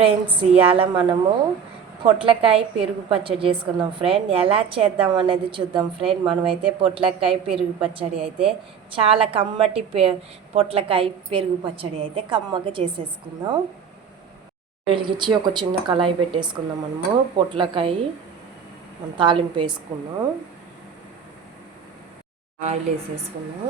Friends ఇవాళ మనము పొట్లకాయ పెరుగు పచ్చడి చేసుకుందాం ఫ్రెండ్. ఎలా చేద్దాం అనేది చూద్దాం ఫ్రెండ్. మనమైతే పొట్లకాయ పెరుగు పచ్చడి అయితే చాలా కమ్మటి పె పొట్లకాయ పెరుగు పచ్చడి అయితే కమ్మగా చేసేసుకుందాం. వెలిగించి ఒక చిన్న కళాయి పెట్టేసుకుందాం మనము. పొట్లకాయ మనం తాలింపు వేసుకుందాం ఆయిల్ వేసేసుకుందాం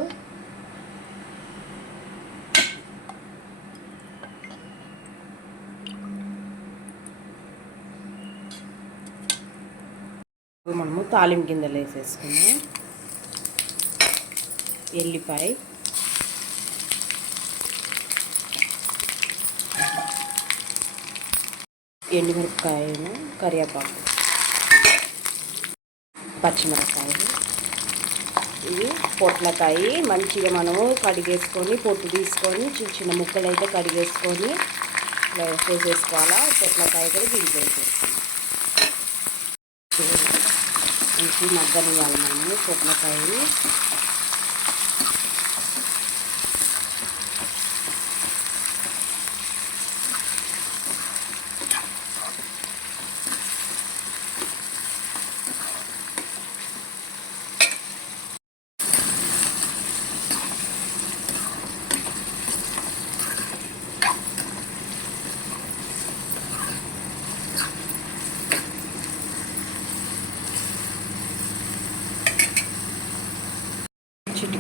మనము తాలింపు గింజలు వేసేసుకున్నాం ఎల్లిపాయ. ఎండుమిరపకాయలు కరివేపాకు. పచ్చిమిరపకాయలు. ఇవి పొట్లకాయ మంచిగా మనము కడిగేసుకొని పొట్టు తీసుకొని చిన్న చిన్న ముక్కలు అయితే కడిగేసుకొని ఇలా వేసేసుకోవాలా? పొట్లకాయ కూడా దీంట్లో వేసేసుకోవాలి మగ్గనివ్వాలి మనము పొట్లకాయ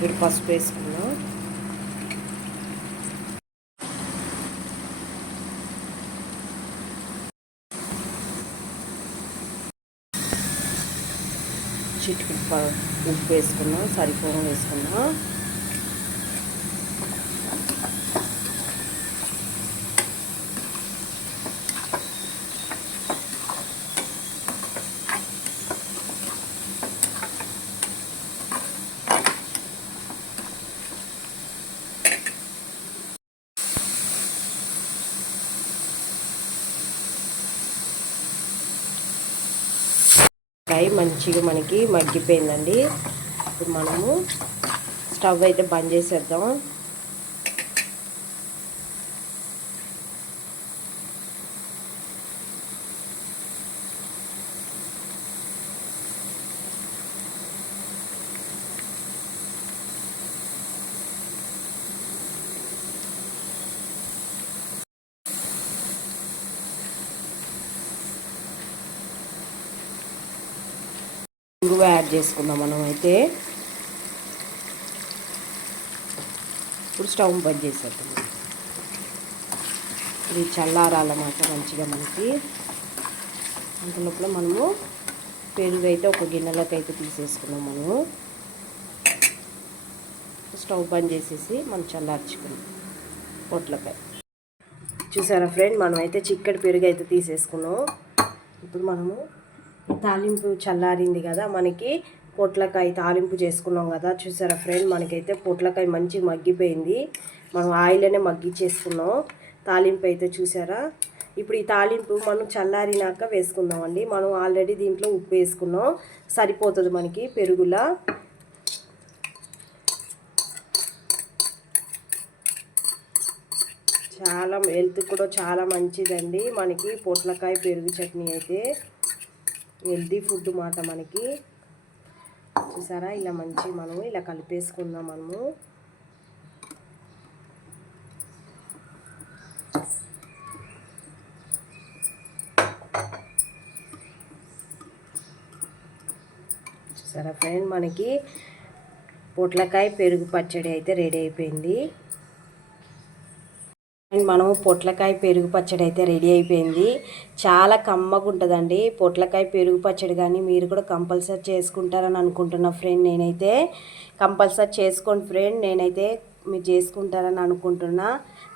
ఇప్పుడు పసుపు వేసుకున్నాం. చిట్టుకుడు ఉప్పు వేసుకున్నాం సరిపోగా వేసుకున్నాం. కాయ మంచిగా మనకి మగ్గిపోయిందండి. ఇప్పుడు మనము స్టవ్ అయితే బంద్ చేసేద్దాం. ఇంగువ యాడ్ చేసుకుందాం మనం అయితే. ఇప్పుడు స్టవ్ బంద్ చేసేద్దాం. ఇది చల్లారాలన్నమాట మంచిగా మనకి. అంతలోపల మనము పెరుగు అయితే ఒక గిన్నెలోకి అయితే తీసేసుకున్నాం మనము. స్టవ్ బంద్ చేసేసి మనం చల్లార్చుకున్నాం పొట్లపై చూసారా ఫ్రెండ్? మనం అయితే చిక్కటి పెరుగు అయితే తీసేసుకున్నాం. ఇప్పుడు మనము తాలింపు చల్లారింది కదా మనకి. పొట్లకాయ తాలింపు చేసుకున్నాం కదా. చూసారా ఫ్రెండ్? మనకైతే పొట్లకాయ మంచి మగ్గిపోయింది. మనం ఆయిల్నే మగ్గిచ్చేసుకున్నాం తాలింపు అయితే చూసారా? ఇప్పుడు ఈ తాలింపు మనం చల్లారినాక వేసుకుందామండి. మనం ఆల్రెడీ దీంట్లో ఉప్పు వేసుకున్నాం. సరిపోతుంది మనకి పెరుగులా. చాలా హెల్త్ కూడా చాలా మంచిదండి మనకి పొట్లకాయ పెరుగు చట్నీ అయితే. హెల్తీ ఫుడ్ మాట మనకి. చూసారా? ఇలా మంచి మనము ఇలా కలిపేసుకుందాం మనము. చూసారా ఫ్రెండ్? మనకి పొట్లకాయ పెరుగు పచ్చడి అయితే రెడీ అయిపోయింది. అండ్ మనము పొట్లకాయ పెరుగు పచ్చడి అయితే రెడీ అయిపోయింది. చాలా కమ్మగా ఉంటుందండి. పొట్లకాయ పెరుగు పచ్చడి కానీ మీరు కూడా కంపల్సరీ చేసుకుంటారని అనుకుంటున్నా ఫ్రెండ్ నేనైతే. కంపల్సరీ చేసుకోండి ఫ్రెండ్ నేనైతే మీరు చేసుకుంటారని అనుకుంటున్నా.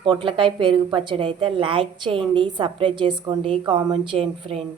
పొట్లకాయ పెరుగు పచ్చడి అయితే లైక్ చేయండి సపరేట్ చేసుకోండి కామెంట్ చేయండి ఫ్రెండ్.